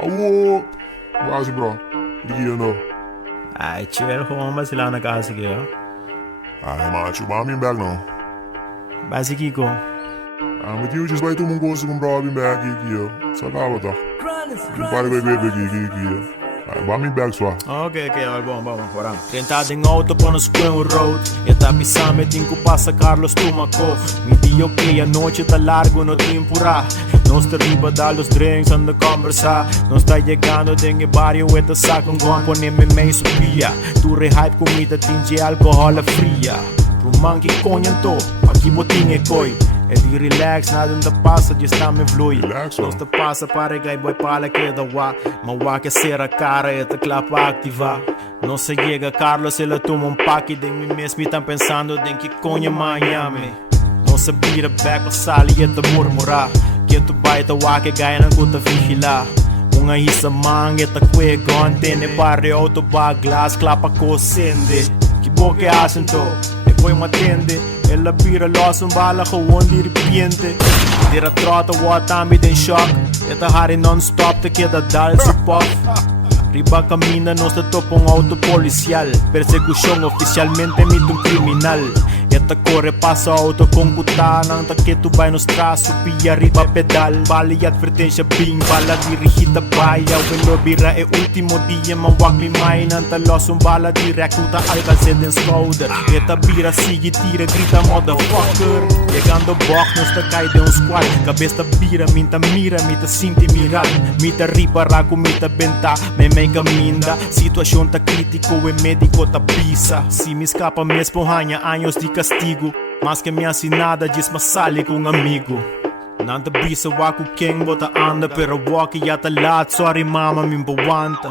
Awo! Basi bro, ligi no. Ay, chill gewoon ba sila nagkasige, oh? Ay macho, mami back now. Basi Kiko. Met you just bij toen mijn kosten kom bro, back hier. Zo gaan we toch. Para bij bebe hier. Mami back zwa. Okay, vamos, bora. Tentado em auto, pôr no Square Road. E tá pisando, tinco passa Carlos Tumaco. Me dio que a noite tá largo no temporada. Nós tá riba da los drinks, anda conversar. Nós tá chegando dentro do barrio, e tá saco um gompo, nem me meio subia. Tu rehype comida, tinge alcohol fria. Rumang que conhento, aqui botinha é coi. É de relax, nada ainda passa, já está me flui. Nós te passa para gai boy para que da wa. Mas que ser a cara e te clapa ativar. Não se chega Carlos, ele toma pack de mim mesmo e tá pensando em que conha Miami. Não se vira back a sala e te murmurar. Que tu baita wa que gai não guta vigilar. Unha isa man e te cuego antene barrio auto ba glass clapa cosende. Que boca acento, e poi me atende. Ela vira loss um bala gewoon de repente. Dira trota wata me den shock. Eta hari non-stop te queda dal su pop. Riba camina nos te topa un auto policial. Persecución oficialmente mito un criminal. Eta corre passa auto com cuta. Nanta que tu vai nos traço. Pia riba pedal. Bala e advertência bing. Bala dirigida baia. Vendo bira é último dia. Man wag me mai. Nanta loss um bala direto. Ta alcance den shoulder. Eta bira sigue tira grita motherfucker. Chegando box nos te cai de um squad. Cabeça bira minta mira. Mita sinti mirar. Mita ripa raco mita benta. Me caminda. Situação tá crítico e médico tá bisa. Se me escapa mesmo ranha anos de castigo. Mas que me assinada diz mas sale com um amigo. Nanta bisa waku quem bota anda. Pero waki ya tá lado. Sorry mama me bawanta.